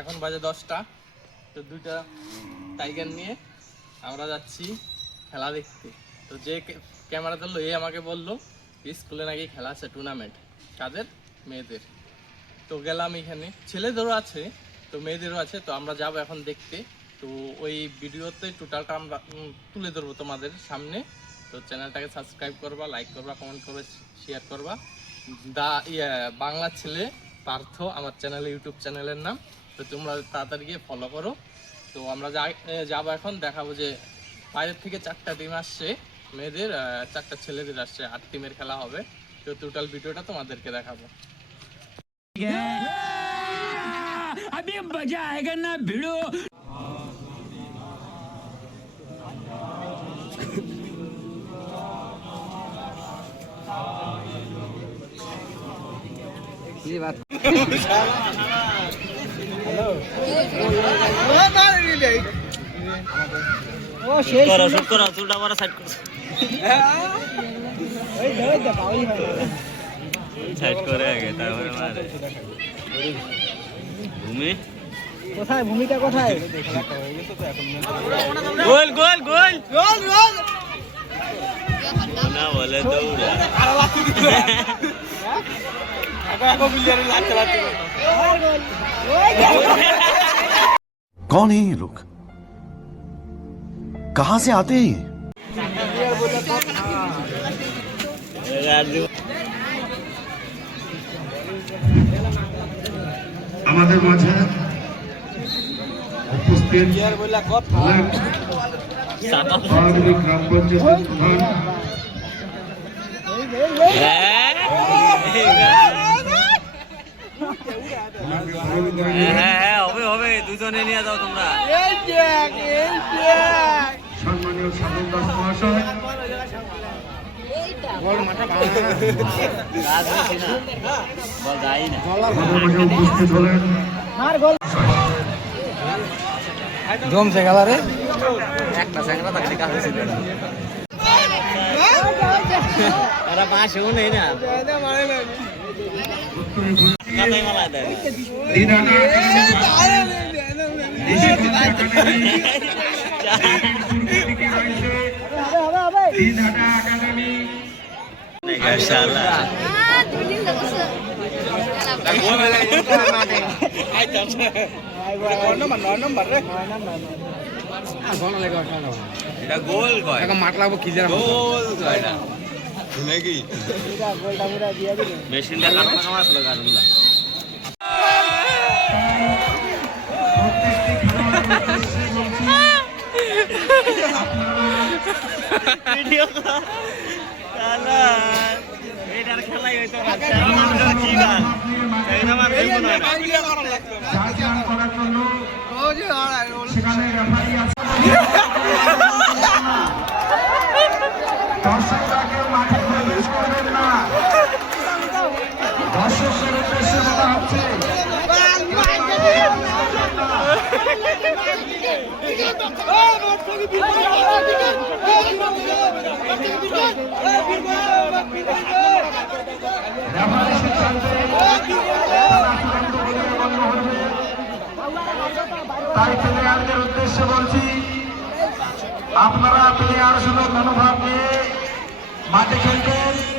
এখন বাজে 10টা। তো দুইটা টাইগার নিয়ে আমরা যাচ্ছি খেলা দেখতে। তো যে ক্যামেরা ধরলো এ আমাকে বললো স্কুলে নাকি খেলা আছে, টুর্নামেন্ট। কাদের? মেয়েদের। তো গেলাম, এখানে ছেলেদেরও আছে তো মেয়েদেরও আছে। তো আমরা যাবো এখন দেখতে। তো ওই ভিডিওতে টোটালটা আমরা তুলে ধরবো তোমাদের সামনে। তো চ্যানেলটাকে সাবস্ক্রাইব করবা, লাইক করবা, কমেন্ট করবা, শেয়ার করবা। বাংলা ছেলে পার্থ আমার চ্যানেলে, ইউটিউব চ্যানেলের নাম। তো তোমরা তাড়াতাড়ি গিয়ে ফলো করো। তো আমরা যাবো এখন, দেখাবো যে বাইরের থেকে 4টা টিম আসছে মেয়েদের, 4টা ছেলেদের আসছে, 8 টিমের খেলা হবে। তো টোটাল ভিডিওটা তোমাদেরকে দেখাবো। अभी मजा आएगा ना भिड़ो। ये बात हेलो करो चूड़ा बड़ा साइड करो সাইড করে আগে তারপরে মারে ভূমি কোথায়? ভূমিটা কোথায়? গোল গোল গোল গোল গোল না বলে দৌড়া कौन है ये लोग? कहां से आते हैं? আমাদের মাঝে উপস্থিত গ্রাম পঞ্চায়েত হবে হবে দুজনে নিয়ে যাও তোমরা। সম্মানীয় সাধন দাস মহাশয়, উপস্থিত হলেন জমছে খেলা রে, একটা স্যাংরা থাকলে কাছে ছিল এরা বাসেও নেই না মাতলাবো কি মেশিনটা কাটা আসলো গাছগুলা খেলাই হইতো দর্শকরা কেউ মাঠে প্রবেশ করবেন না। দর্শকদের উদ্দেশ্যে বলা হচ্ছে তাই প্লেয়ারদের উদ্দেশ্যে বলছি, আপনারা প্লেয়ার সুলভ মনোভাব নিয়ে মাঠে খেলবেন।